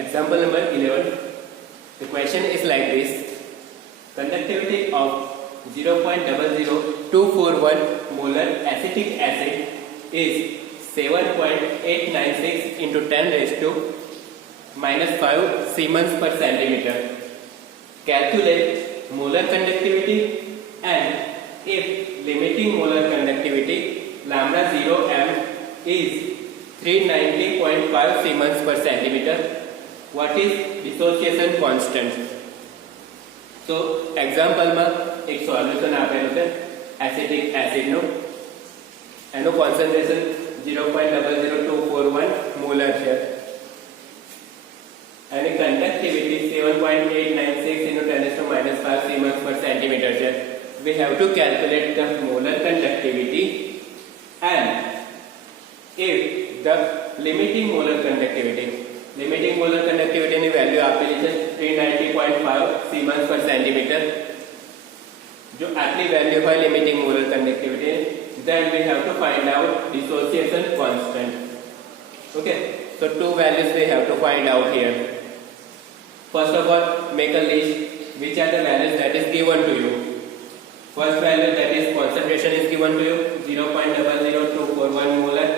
Example number 11. The question is like this. Conductivity of 0.00241 molar acetic acid is 7.896 into 10 raised to minus 5 Siemens per centimeter. Calculate molar conductivity, and if limiting molar conductivity lambda 0 m is 390.5 Siemens per centimeter, what is dissociation constant? So example માં એક solution આપેલું છે acetic acid નું, એનું concentration 0.00241 molar છે, એની conductivity 7.896 into 10⁻⁵ Siemens per centimeter છે. We have to calculate the molar conductivity, and if the limiting molar conductivity ની value આપેલી છે 390.5 Siemens per centimeter. જો આટલી વેલ્યુ હોય limiting molar conductivity, then we have to find out dissociation constant. Okay, so two values we have to find out here. First of all, make a list which are the values that is given to you. First value, that is concentration, is given to you 0.00241 molar.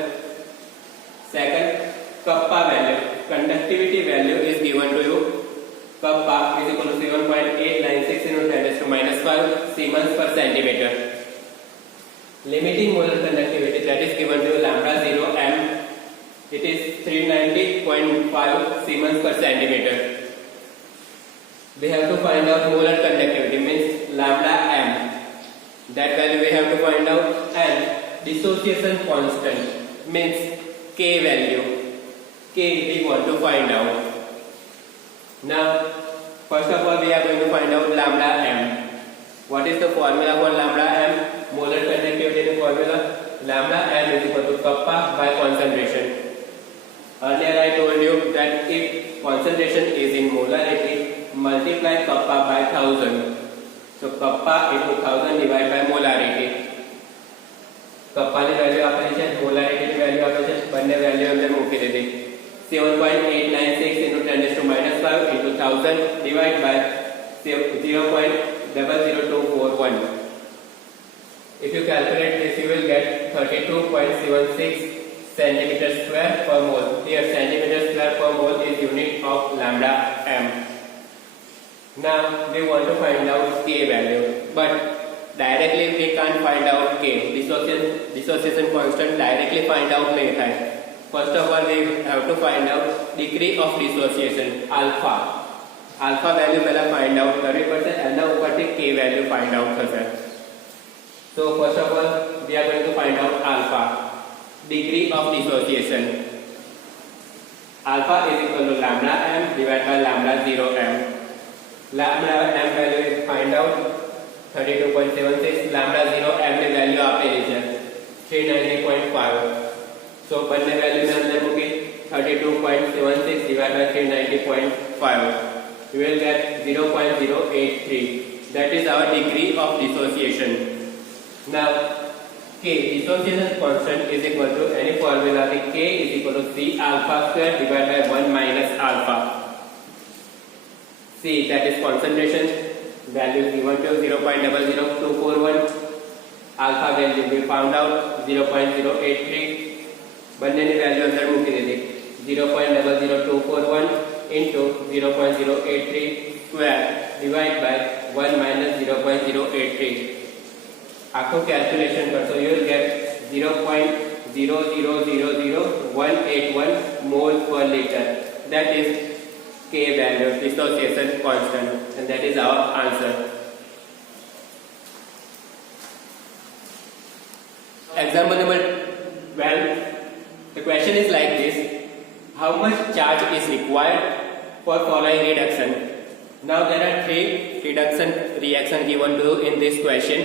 Second, kappa value, conductivity value is given to you. Kappa is equal to 7.896 into 10⁻⁵ Siemens per centimeter. Limiting molar conductivity, that is given to you lambda 0 m. It is 390.5 Siemens per centimeter. We have to find out molar conductivity, means lambda m. That value we have to find out, and dissociation constant means K value. K we want to find out. Now, first of all, we are going to find out lambda m. What is the formula for lambda m? Molar conductivity formula. Lambda m is equal to kappa by concentration. Earlier I told you that if concentration is in molarity, multiply kappa by 1000. So kappa into 1000 divided by molarity. Kappa ની value આપેલી છે, molarity ની value આપેલી છે, બંને value અંદર મૂકી દીધી. 7.896 into 10⁻⁵ into 1000 divided by 0.00241. If you calculate this, you will get 32.76 centimeter square per mole. Here centimeter square per mole is unit of lambda m. Now we want to find out K value, but directly we can't find out K. Dissociation constant directly find out nahi થાય. First of all, we have to find out degree of dissociation, alpha. Alpha value પહેલા find out કરવી પડશે, એના ઉપરથી K value find out થશે. So first of all, we are going to find out alpha, degree of dissociation. Alpha is equal to lambda m divided by lambda 0 m. Lambda m value is find out 32.76. Lambda 0 m ની value આપેલી છે 390.5. So બંને value ને અંદર મૂકી 32.76 divided by 390.5. You will get 0.083. That is our degree of dissociation. Now K, dissociation constant, is equal to any formula. The K is equal to C alpha square divided by 1 minus alpha. C, that is concentration value given to 0.00241. Alpha value we found out 0.083. બંનેની value અંદર મૂકી દીધી. 0.00241 into 0.083 square divided by 1 minus 0.083. આખું calculation કરશો, you will get 0.0000181 mole per liter. That is K value, dissociation constant, and that is our answer. Example number 12. The question is like this. How much charge is required for following reduction? Now there are three reaction given to in this question.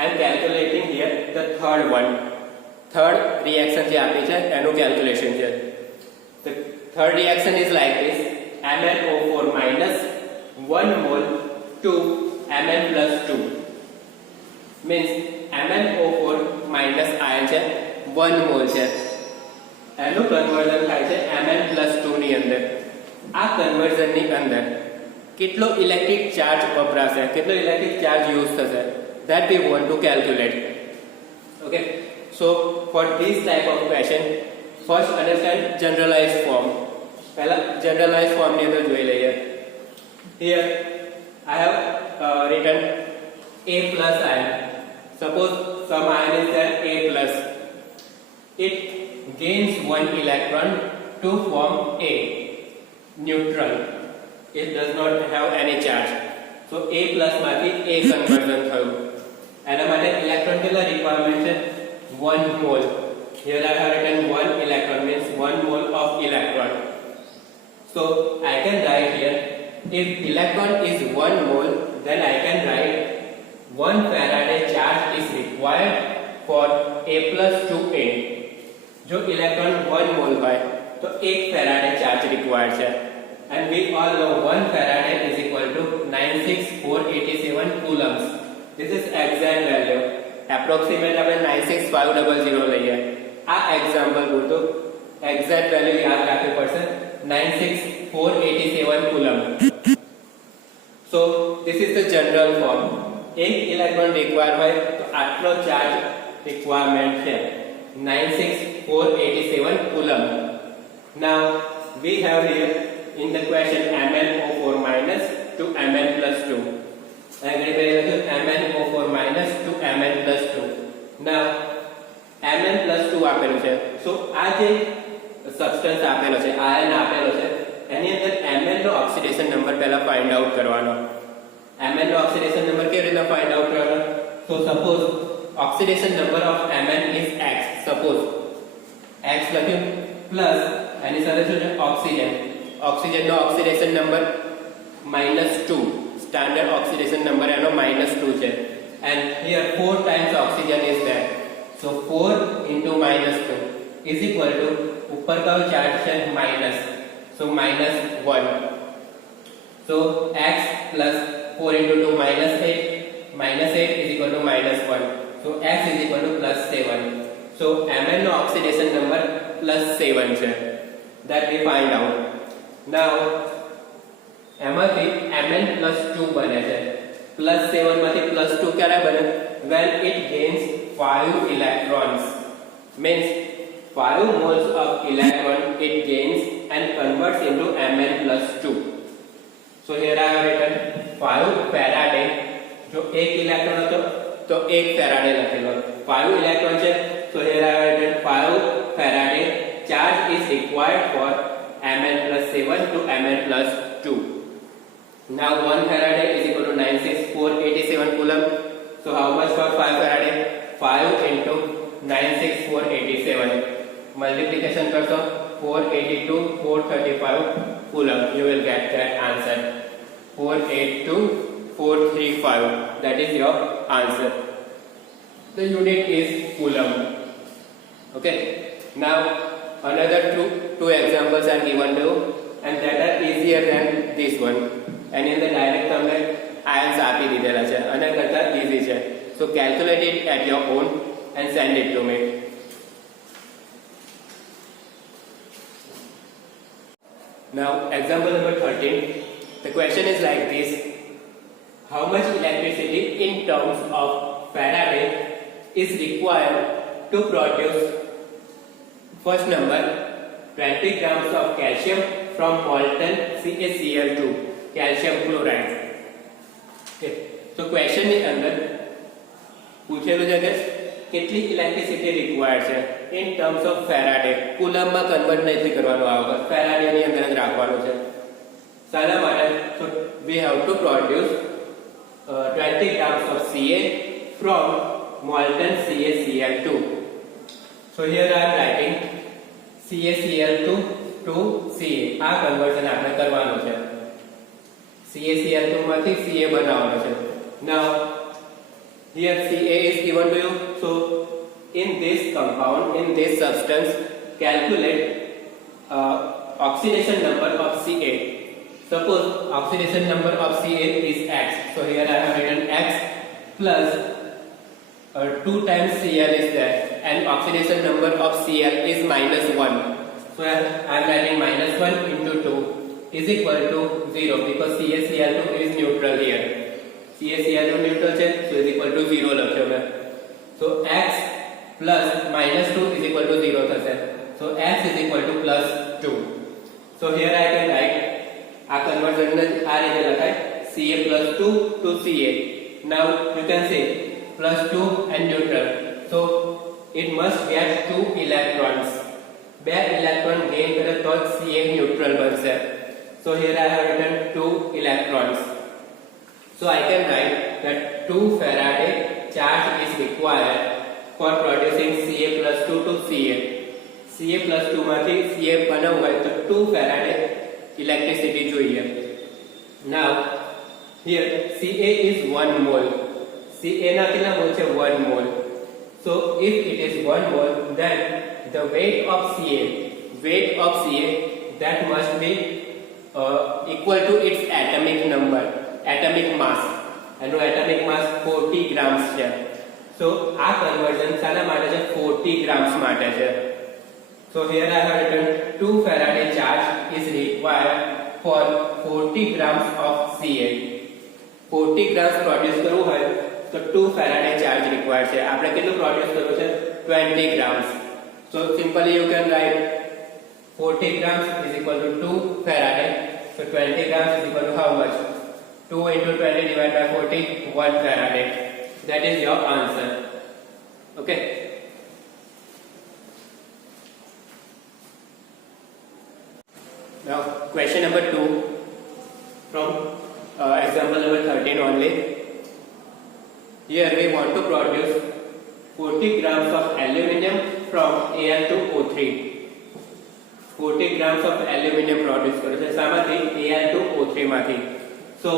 I am calculating here the third one. Third reaction જે આપી છે એનું calculation છે. The third reaction is like this. MnO4 minus 1 mole to Mn plus 2 means MnO4 minus ion છે 1 mole છે, એનું conversion થાય છે Mn plus 2 ની અંદર. આ કન્વર્ઝનની અંદર કેટલો ઇલેક્ટ્રિક ચાર્જ વપરાશે, કેટલો ઇલેક્ટ્રિક ચાર્જ યુઝ થશે, that we want to calculate. Okay, so for this type of question, first understand generalized form. પહેલા generalized form ની અંદર જોઈ લઈએ. Here I have written A plus ion. Suppose some ion is there A plus. It gains one electron to form A neutral. It does not have any charge. So A plus માંથી A conversion થયું. એના માટે electron કેટલા requirement છે? 1 mole. Here I have written 1 electron means 1 mole of electron. So I can write here, if electron is 1 mole, then I can write 1 Faraday charge is required for A plus to A. जो electron 1 मोल है तो 1 Faraday charge required है, and we all know 1 Faraday is equal to 96487 coulombs. This is exact value. Approximate આપણે 96500 લઈએ. આ example પૂરતું exact value યાદ રાખવી પડશે, 96487 coulomb. So this is the general form. એક ઇલેક્ટ્રોન રિક્વાયર હોય તો આટલો ચાર્જ રિક્વાયરમેન્ટ છે, 96487 coulomb. Now we have here in the question MnO4 minus to Mn plus 2. MnO4 minus to Mn plus 2. Now Mn plus 2 આપેલું છે. So આ જે substance આપેલો છે, આયન આપેલો છે, એની અંદર Mn નો ઓક્સિડેશન નંબર પહેલા ફાઇન્ડ આઉટ કરવાનો. Mn નો ઓક્સિડેશન નંબર કેવી રીતે ફાઇન્ડ આઉટ કરવાનો? So suppose oxidation number of Mn is X. Suppose X લખ્યું પ્લસ એની સાથે શું છે? ઓક્સિજન. ઓક્સિજન નો oxidation number -2. Standard oxidation number એનો -2 છે. And here 4 times oxygen is there. So 4 into -2 is equal to ऊपर का चार्ज है minus, so -1. So X plus 4 into 2 -8. -8 is equal to -1. So X is equal to +7. So Mn no oxidation number +7 છે. That we find out. Now એમાંથી Mn +2 બને છે. +7 માંથી +2 ક્યારે બને? When it gains 5 electrons. Means 5 moles of electron it gains and converts into Mn +2. So here I have written 5 Faraday. जो 1 electron હતો तो 1 ફેરાડે લખેલો, 5 ઇલેક્ટ્રોન છે, so here I have written 5 Faraday charge is required for Mn plus 7 to Mn plus 2. Now 1 Faraday is equal to 96487 coulomb. So how much for 5 Faraday? 5 into 96487 multiplication करशो 482 435 coulomb. You will get that answer, 482,435. That is your answer. The unit is coulomb. Okay. Now another two examples are given to you, and that are easier than this one. And in the direct તમને ions આપી દીધેલા છે અને કરતા easy છે. So calculate it at your own and send it to me. Now example number 13. The question is like this. How much electricity in terms of Faraday is required to produce, first number, 20 grams of calcium from molten CaCl2, calcium chloride. Okay. So question ની અંદર પૂછેલું છે કે કેટલી electricity required છે in terms of Faraday. કુલમમાં convert નથી કરવાનું આ વખત, ફેરાડેની અંદર જ રાખવાનું છે. શાના માટે? So we have to produce 20 grams of Ca from molten CaCl2. So here I am writing CaCl2 to Ca. આ કન્વર્ઝન આપણે કરવાનું છે. CaCl2 માંથી Ca બનાવવાનો છે. Now here Ca is given to you. So in this compound, in this substance, calculate oxidation number of Ca. Suppose oxidation number of Ca is X. So here I have written X plus 2 times Cl is there, and oxidation number of Cl is -1. So I am writing -1 into 2. is equal to 0 because CaCl2 is neutral here. CaCl2 neutral છે so is equal to 0 લખ્યો મેં. So x plus minus 2 is equal to 0 થશે. So x is equal to plus 2. So here I can write આ conversion આ રીતે લખાય Ca plus 2 to Ca. Now you can say plus 2 and neutral. So it must get 2 electrons. બે electron gain કરે તો Ca neutral બનશે. So here I have written 2 electrons. So I can write that 2 Faraday charge is required for producing Ca plus 2 to Ca. Ca plus 2 માંથી Ca બનાવવું હોય તો 2 Faraday electricity જોઈએ. Now here Ca is 1 mole. Ca ના કેટલા mall છે 1 mole. So if it is 1 mole then the weight of Ca that must be equal to its atomic number, atomic mass. And atomic mass 40 grams છે. So આ conversion શાના માટે છે 40 grams માટે છે. So here I have written 2 Faraday charge is required for 40 grams of Ca. 40 grams produce કરવું હોય તો 2 Faraday charge required છે. આપણે કેટલું produce કરવું છે 20 grams. So simply you can write 40 grams is equal to 2 Faraday. So 20 grams is equal to how much? 2 into 20 divided by 40, 1 Faraday. That is your answer. Okay. Now question number 2 from example number 13 only. Here we want to produce 40 grams of aluminium from Al2O3. 40 grams of aluminium produce करो છે સામાંથી Al2O3 માંથી. So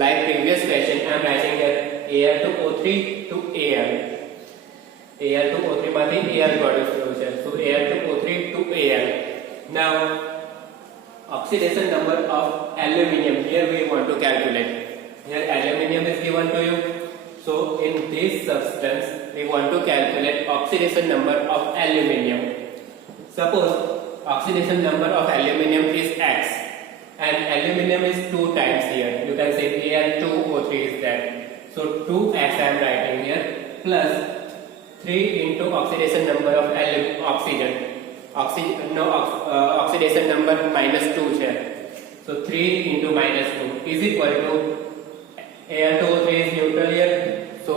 like previous question I am writing here Al2O3 to Al. Al2O3 માંથી Al produce કરવું છે. So Al2O3 to Al. Now oxidation number of aluminium here we want to calculate. Here aluminium is given to you. So in this substance we want to calculate oxidation number of aluminium. Suppose oxidation number of aluminium is X and aluminium is 2 times here. You can say Al2O3 is that. So 2X I am writing here plus 3 into oxidation number of oxygen. Oxidation number minus 2 છે. So 3 into minus 2 is equal to Al2O3 is neutral here. So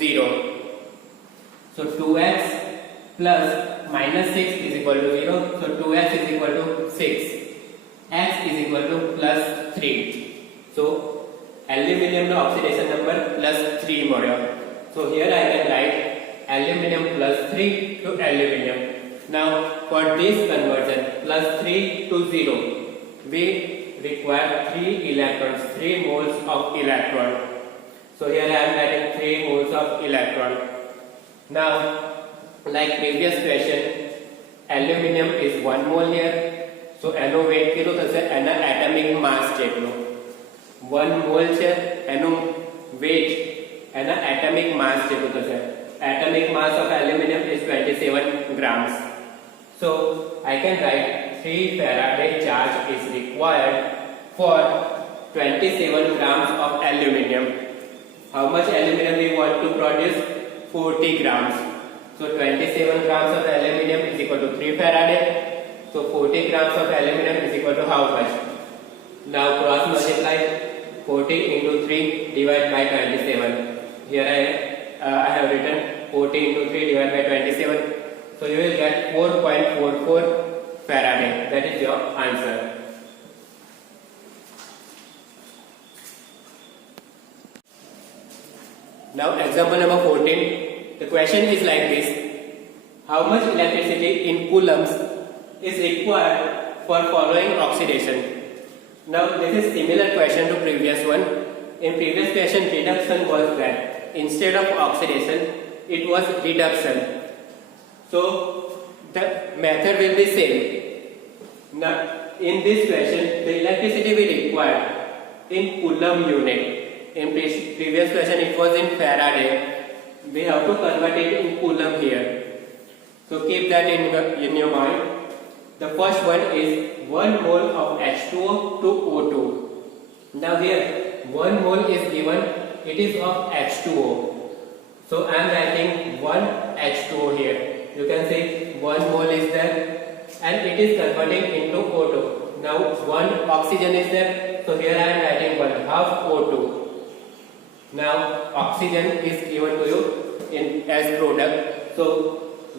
0. So 2X plus minus 6 is equal to 0. So 2x is equal to 6. X is equal to plus 3. So aluminium no oxidation number plus 3 મળ્યો. So here I can write aluminium plus 3 to aluminium. Now for this conversion plus 3 to 0 we require 3 electrons, 3 moles of electron. So here I am writing 3 moles of electron. Now like previous question aluminium is 1 mole here. So એનો weight કેટલો થશે એના atomic mass જેટલો. 1 mole છે એનું weight એના atomic mass જેટલું થશે. Atomic mass of aluminium is 27 grams. So I can write 3 Faraday charge is required for 27 grams of aluminium. How much aluminium we want to produce? 40 grams. So 27 grams of aluminium is equal to 3 Faraday. So 40 grams of aluminium is equal to how much? Now cross multiply 40 into 3 divided by 27. Here I have written 40 into 3 divided by 27. So you will get 4.44 Faraday. That is your answer. Now example number 14. The question is like this. How much electricity in coulombs is required for following oxidation? Now this is similar question to previous one. In previous question reduction was that. Instead of oxidation it was reduction. So the method will be same. Now in this question the electricity we require in coulomb unit. In previous question it was in Faraday. We have to convert it in coulomb here. So keep that in your mind. The first one is 1 mole of H2O to O2. Now here 1 mole is given, it is of H2O. So I am writing 1 H2O here. You can say 1 mole is there and it is converting into O2. Now 1 oxygen is there. So here I am writing 1/2 O2. Now oxygen is given to you in as product. So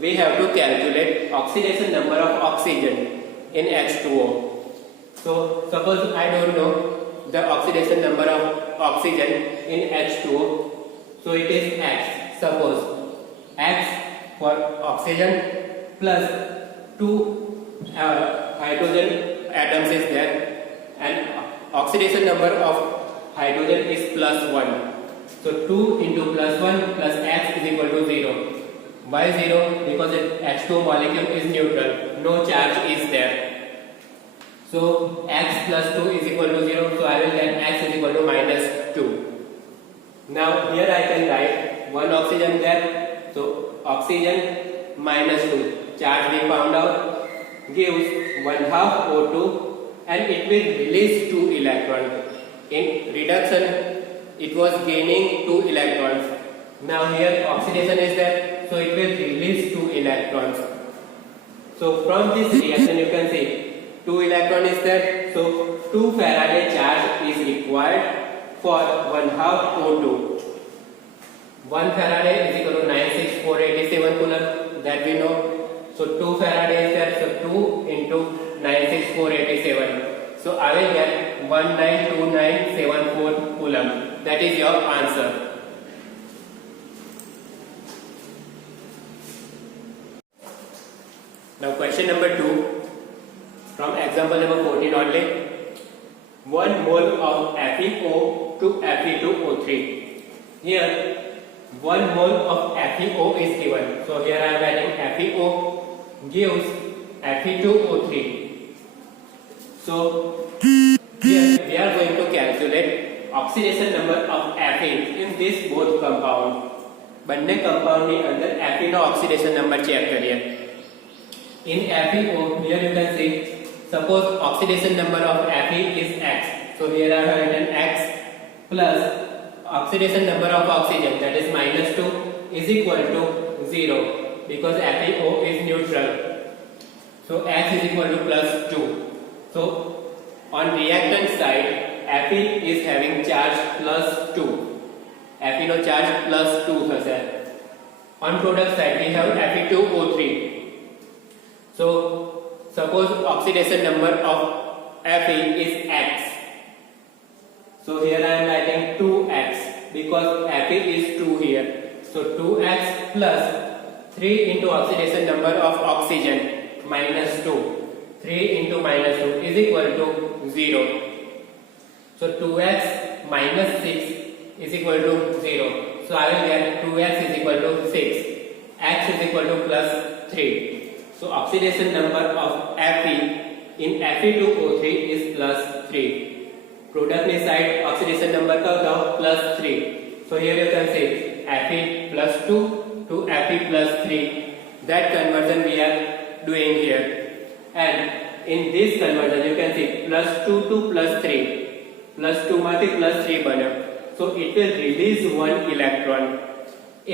we have to calculate oxidation number of oxygen in H2O. So suppose I don't know the oxidation number of oxygen in H2O. So it is X. Suppose X for oxygen plus 2 hydrogen atoms is there and oxidation number of hydrogen is +1. So 2 into +1 plus X is equal to 0. Why 0? Because H2O molecule is neutral. No charge is there. So X plus 2 is equal to 0. So I will get X is equal to -2. Now here I can write 1 oxygen there. So oxygen -2. Charge we found out gives 1/2 O2 and it will release 2 electrons. In reduction it was gaining 2 electrons. Now here oxidation is there, so it will release 2 electrons. So from this reaction you can see 2 electron is there, so 2 Faraday charge is required for 1/2 O2. 1 Faraday is equal to 96487 coulomb, that we know. So 2 Faraday is there, so 2 into 96487. So I will get 192974 coulomb. That is your answer. Now question number 2 from example number 14 only. 1 mole of FeO to Fe2O3. Here 1 mole of FeO is given. So here I am writing FeO gives Fe2O3. So here we are going to calculate oxidation number of Fe in this both compound. બંને compound ની અંદર Fe નો oxidation number check કરીએ. In FeO, here you can see, suppose oxidation number of Fe is X. So here I have written X plus oxidation number of oxygen, that is -2, is equal to 0 because FeO is neutral. So X is equal to +2. So on reactant side, Fe is having charge +2. Fe no charge +2 થશે. On product side we have Fe2O3. So suppose oxidation number of Fe is X. So here I am writing 2X because Fe is 2 here. So 2X plus 3 into oxidation number of oxygen -2. 3 into -2 is equal to 0. So 2x minus 6 is equal to 0. So I will get 2x is equal to 6. X is equal to +3. So oxidation number of Fe in Fe2O3 is +3. Product ni side oxidation number का +3. So here you can say Fe +2 to Fe +3. That conversion we are doing here. And in this conversion you can see +2 to +3. +2 માંથી +3 બન્યો. So it will release 1 electron.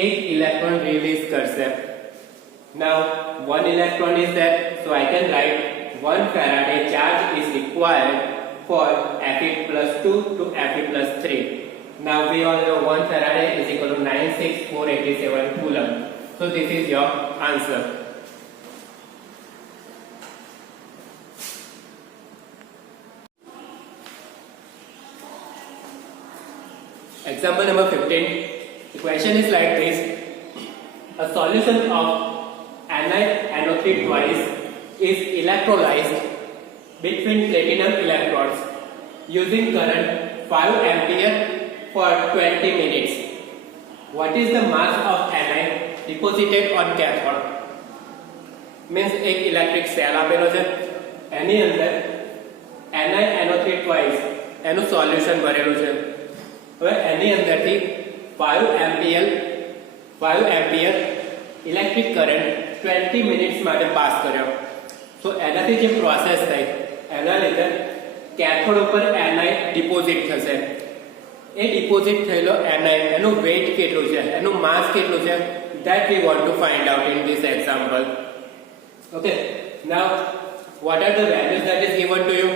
1 electron release કરશે. Now 1 electron is there, so I can write 1 Faraday charge is required for Fe +2 to Fe +3. Now we all know 1 Faraday is equal to 96487 coulomb. So this is your answer. Example number 15. The question is like this. A solution of NiNO3 twice is electrolyzed between platinum electrodes using current 5 ampere for 20 minutes. What is the mass of Ni deposited on cathode? Means एक electric cell આપેલો છે એની અંદર NiNO3 twice એનું solution ભરેલું છે. હવે એની અંદરથી 5 ampere electric current 20 minutes માટે પાસ કર્યો. So સો એનાથી જે પ્રોસેસ થઈ એના લીધે કેથોડ ઉપર Ni ડિપોઝિટ થશે. એ ડિપોઝિટ થયેલો Ni એનું વેઇટ કેટલું છે, એનું માસ કેટલું છે, that we want to find out in this example. Okay, now what are the values that is given to you?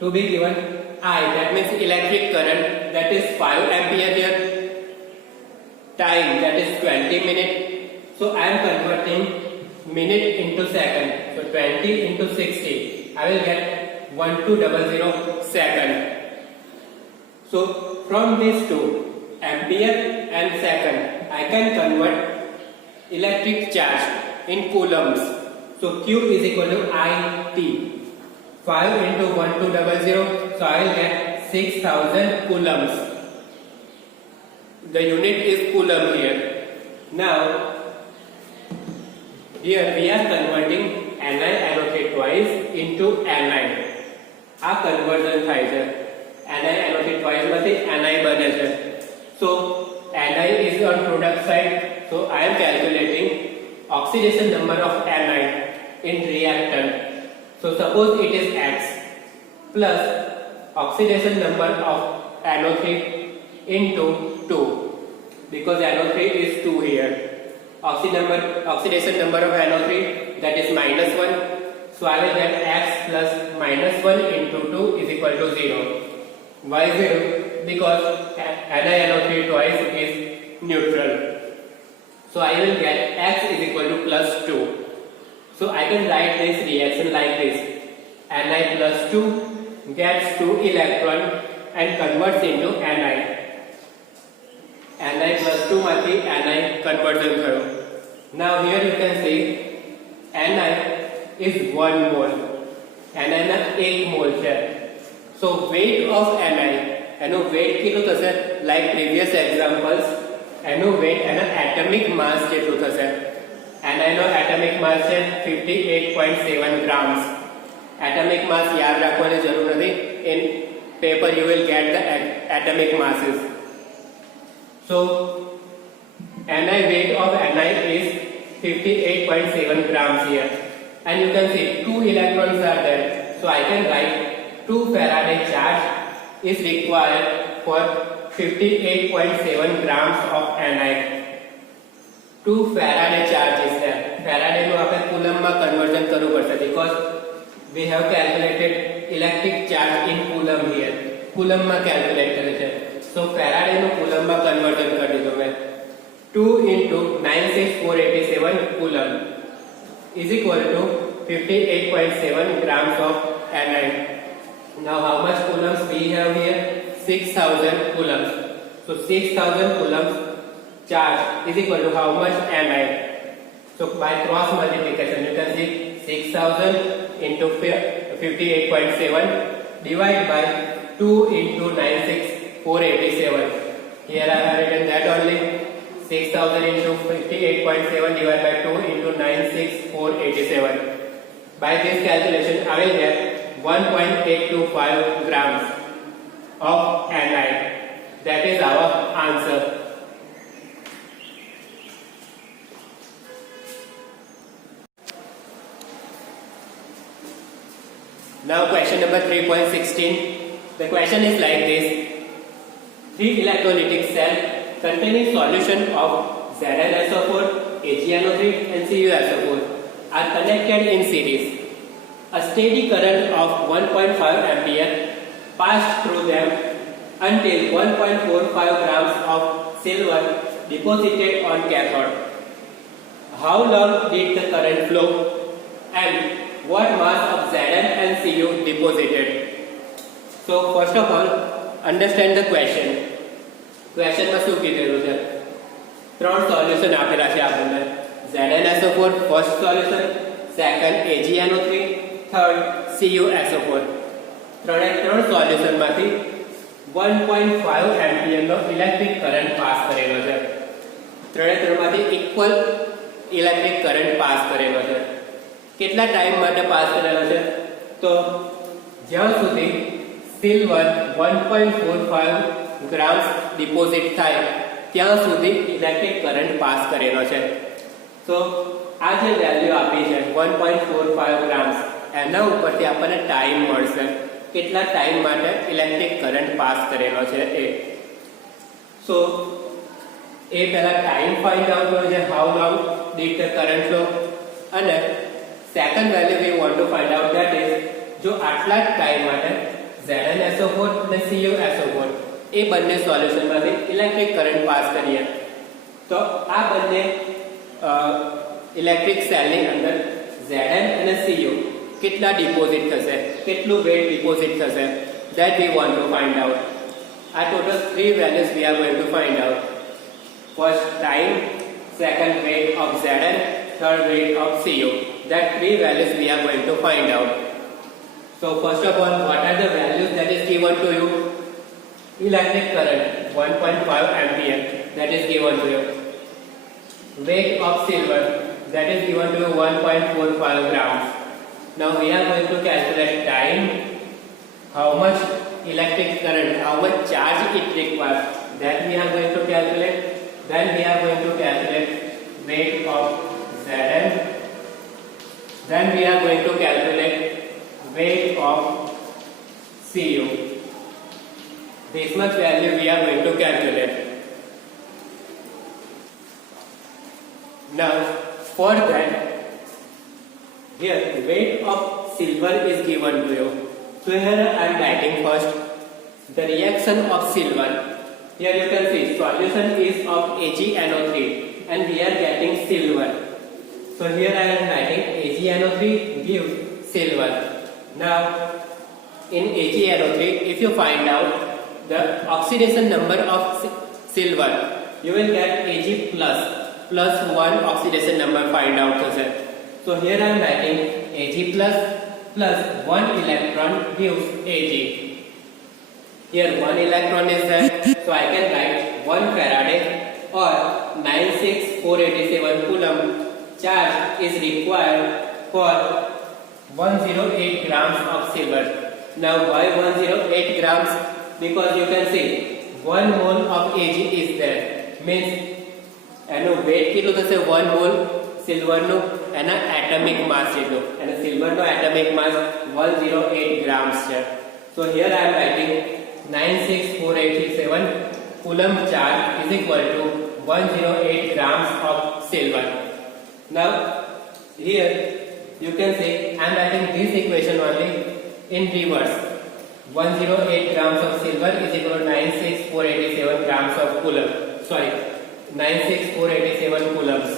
To be given I, that means electric current, that is 5 ampere here. Time, that is 20 minutes. So I am converting minute into second. So 20 into 60, I will get 1200 second. So from these two, ampere and second, I can convert electric charge in coulombs. So Q is equal to IT. 5 into 1200, so I will get 6000 coulombs. The unit is coulomb here. Now, here we are converting Ni anode twice into Ni. આ conversion થાય છે. Ni anode twice માંથી Ni બને છે. So, Ni is on product side. So, I am calculating oxidation number of Ni in reactant. So, suppose it is X plus oxidation number of NO3 into 2, because NO3 is 2 here. Oxidation number of NO3, that is -1. So I will get X plus -1 into 2 is equal to 0. Why 0? Because NiNO3 twice is neutral. So I will get X is equal to plus 2. So I can write this reaction like this. Ni plus 2 gets 2 electron and converts into Ni. Ni plus 2 માંથી Ni conversion થયો. Now here you can see Ni is 1 mole. Ni ના 1 mole છે. So weight of Ni, એનો weight કેટલું થશે? Like previous examples, એનો weight એના atomic mass કેટલું થશે? Ni નો atomic mass છે 58.7 grams. Atomic mass યાદ રાખવાની જરૂર નથી. In paper you will get the atomic masses. So Ni weight of Ni is 58.7 grams here, and you can see 2 electrons are there. So I can write 2 Faraday charge is required for 58.7 grams of Ni. 2 Faraday charge is there. Faraday નું આપણે coulomb માં conversion કરવું પડશે, because we have calculated electric charge in coulomb here. coulomb માં calculate કરે છે. So Faraday નું coulomb માં conversion કરી દીધું મેં. 2 into 96487 coulomb is equal to 58.7 grams of Ni. Now how much coulombs we have here? 6000 coulombs. So 6000 coulombs charge is equal to how much Ni? So by cross multiplication you can see 6000 into 58.7 divided by 2 into 96487. Here I have written that only. 6000 into 58.7 divided by 2 into 96487. By this calculation I will get 1.825 grams of Ni. That is our answer. Now question number 3.16. The question is like this. 3 electrolytic cells containing solution of ZnSO4, AgNO3 and CuSO4 are connected in series. A steady current of 1.5 ampere passed through them until 1.45 grams of silver deposited on cathode. How long did the current flow and what mass of Zn and Cu deposited? So first of all, understand the question. ક્વેશ્ચનમાં શું કીધેલું છે? 3 solution આપેલા છે આપણને. ZnSO4 first solution, second AgNO3, third CuSO4. ત્રણે 3 સોલ્યુશનમાંથી 1.5 એમ્પિયરનો electric current pass કરેલો છે. ત્રણે 3માંથી ઇક્વલ ઇલેક્ટ્રિક કરંટ પાસ કરેલો છે. કેટલા ટાઈમ માટે પાસ કરેલો છે? તો જ્યાં સુધી સિલ્વર 1.45 ગ્રામ્સ ડિપોઝિટ થાય ત્યાં સુધી ઇલેક્ટ્રિક કરંટ પાસ કરેલો છે. તો આ જે વેલ્યુ આપી છે 1.45 ગ્રામ્સ, એના ઉપરથી આપણને ટાઈમ મળશે, કેટલા ટાઈમ માટે ઇલેક્ટ્રિક કરંટ પાસ કરેલો છે એ. સો એ પહેલા ટાઈમ ફાઇન્ડ આઉટ કરો છે, how long did the current flow, અને second value we want to find out that is જો આટલા ટાઈમ માટે Zn-SO4 અને Cu-SO4 એ બંને સોલ્યુશનમાંથી ઇલેક્ટ્રિક કરંટ પાસ કરીએ તો આ બંને ઇલેક્ટ્રિક સેલની અંદર Zn અને Cu કેટલા ડિપોઝિટ થશે, કેટલું વેટ ડિપોઝિટ થશે, that we want to find out. આ total 3 values we are going to find out. First time, second weight of Zn, third weight of Cu. That 3 values we are going to find out. So first of all, what are the values that is given to you? Electric current 1.5 ampere, that is given to you. Weight of silver, that is given to you 1.45 grams. Now we are going to calculate time, how much electric current, how much charge it requires, that we are going to calculate. Then we are going to calculate weight of Zn. Then we are going to calculate weight of Cu. This much value we are going to calculate. Now for that, here weight of silver is given to you. So here I am writing first the reaction of silver. Here you can see solution is of AgNO3 and we are getting silver. So here I am writing AgNO3 gives silver. Now in AgNO3, if you find out the oxidation number of silver, you will get Ag plus 1 oxidation number find out. So here I am writing Ag plus 1 electron gives Ag. Here 1 electron is there, so I can write 1 Faraday or 96487 coulomb charge is required for 108 grams of silver. Now why 108 grams? Because you can see 1 mole of Ag is there, means એનું wet કેટલું થશે 1 mall સિલ્વરનું, એના atomic માસ જેટલું, અને સિલ્વરનો atomic માસ 108 grams છે. So here I am writing 96487 coulomb charge is equal to 108 grams of silver. Now here you can say I am writing this equation only in reverse. 108 grams of silver is equal to 96487 grams of coulomb. Sorry, 96487 coulombs.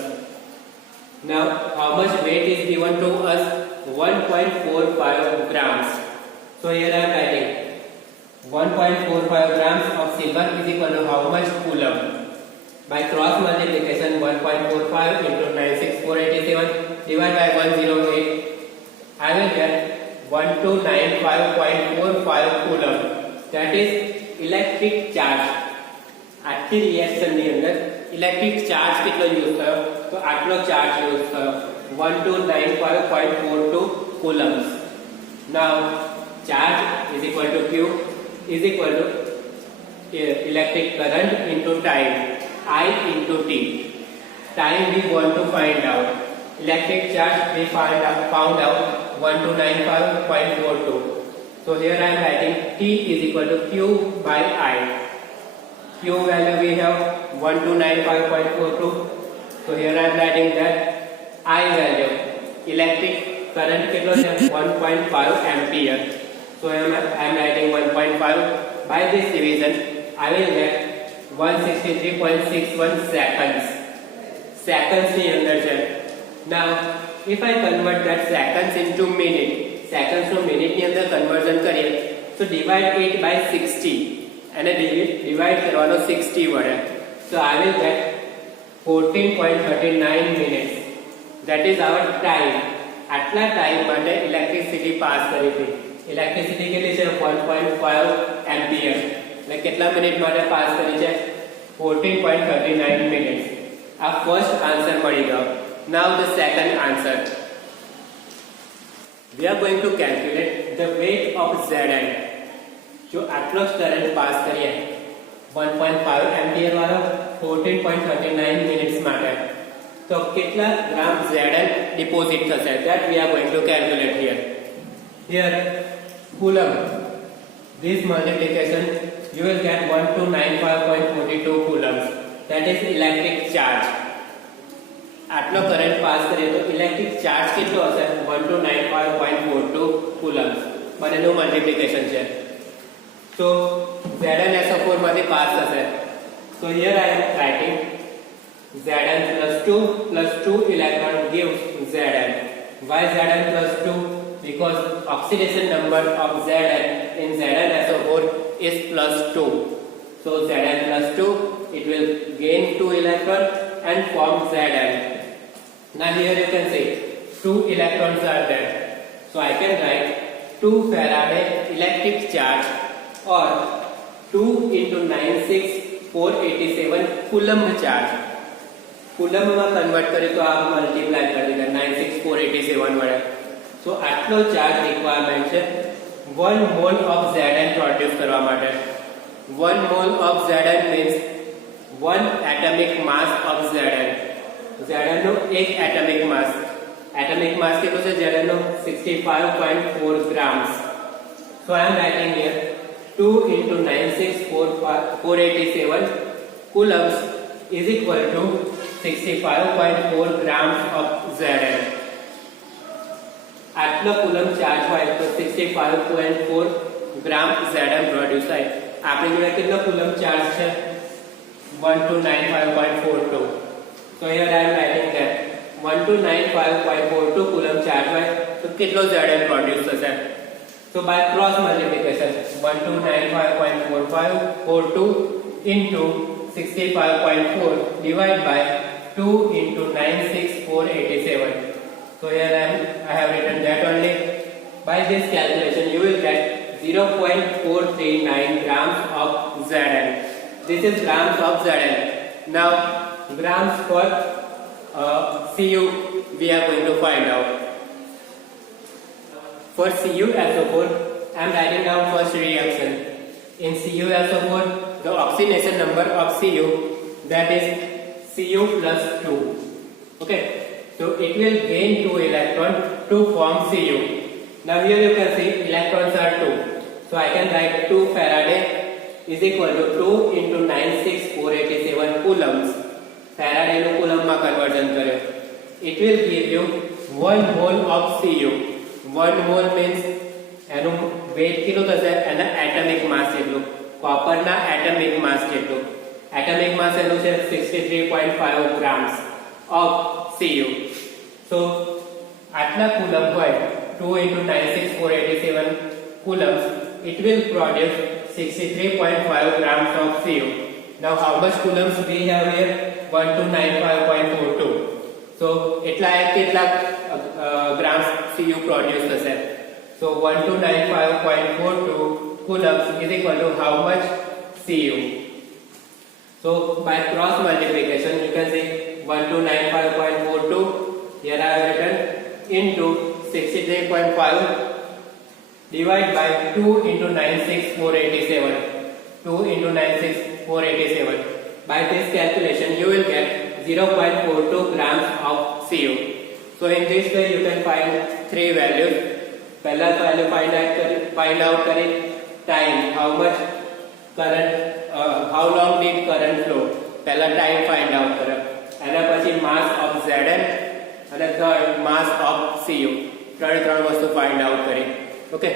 Now how much weight is given to us? 1.45 grams. So here I am writing 1.45 grams of silver is equal to how much coulomb? By cross multiplication, 1.45 into 96487 divided by 108, I will get 1295.45 coulomb. That is electric charge. આટલી રિએક્શનની અંદર electric charge કેટલો use થયો? તો આટલો charge use થયો, 1295.42 coulombs. Now charge is equal to Q is equal to electric current into time, I into T. Time we want to find out. Electric charge we found out 1295.42. So here I am writing T is equal to Q by I. Q value we have 1295.42. So here I am writing that I value, electric current કેટલો છે 1.5 ampere. So I am writing 1.5. By this division I will get 163.61 seconds. Seconds ની અંદર છે. Now if I convert that seconds into minute, seconds no minute ની અંદર conversion કરીએ, so divide it by 60 અને divide કરવાનો 60 વડે. So I will get 14.39 minutes. That is our time. આટલા ટાઈમ માટે ઇલેક્ટ્રિસિટી પાસ કરી હતી. ઇલેક્ટ્રિસિટી કેટલી છે 1.5 એમ્પિયર. એટલે કેટલા મિનિટ માટે પાસ કરી છે 14.39 મિનિટ્સ. આ ફર્સ્ટ આન્સર મળી ગયો. Now the second answer. We are going to calculate the weight of Zn. जो आटलो करंट पास करिए 1.5 एम्पियर वाला 14.39 मिनिट्स માટે, તો કેટલા ગ્રામ Zn ડિપોઝિટ થશે that we are going to calculate here coulomb. This multiplication you will get 1295.42 coulombs, that is electric charge. આટલો current pass કરીએ તો ઇલેક્ટ્રિક ચાર્જ કેટલો હશે 1295.42 coulombs. બંનેનું મલ્ટીપ્લિકેશન છે તો Zn માંથી પાસ થશે. So here I am writing Zn plus 2 electron gives Zn. Why Zn plus 2? Because oxidation number of Zn in Zn is plus 2. So Zn plus 2, it will gain 2 electrons and form Zn. Now here you can see 2 electrons are there. So I can write 2 Faraday electric charge or 2 into 96487 coulomb charge. coulomb માં convert કરી તો આ multiply કરી દીધા 96487 વડે. So આટલો charge requirement છે 1 mole of Zn produce કરવા માટે. 1 mole of Zn means 1 atomic mass of Zn. Zn નો એક એટોમિક માસ. એટોમિક માસ કેટલો છે Zn no 65.4 grams. So I am writing here 2 into 96487 coulombs is equal to 65.4 grams of Zn. આટલો coulomb charge હોય તો 65.4 ગ્રામ Zn produce થાય. આપણી જોડે કેટલો કુલમ ચાર્જ છે 1295.42. So here I am writing that 1295.42 coulomb charge હોય તો કેટલો Zn પ્રોડ્યુસ થશે. So by cross multiplication 1295.42 into 65.4 divided by 2 into 96487. So here I have written that only. By this calculation you will get 0.439 grams of Zn. This is grams of Zn. Now grams for Cu we are going to find out. For CuSO4 I am writing down first reaction. In CuSO4 the oxidation number of Cu, that is Cu plus 2. Okay. So it will gain 2 electrons to form Cu. Now here you can see electrons are 2. So I can write 2 Faraday is equal to 2 into 96487 coulombs. Faraday નું coulomb માં conversion કર્યો. It will give you 1 mole of Cu. 1 mole means એનું weight કેટલું થશે એના atomic mass જેટલું. copper ના atomic mass જેટલું. atomic mass એનું છે 63.5 grams of Cu. So atla coulomb હોય 2 into 96487 coulombs, it will produce 63.5 grams of Cu. Now how much coulombs we have here? 1295.42. So એટલા કેટલા grams Cu produce થશે. So 1295.42 coulombs is equal to how much Cu. So by cross multiplication you can see 1295.42 here I have written into 63.5 divided by 2 into 96487. 2 into 96487. By this calculation you will get 0.42 grams of Cu. So in this way you can find 3 values. पहला value find out करें time, how much current, how long did current flow. पहला time find out करें. એના પછી mass of Zn અને third mass of Cu. ત્રણ વસ્તુ find out કરી. Okay.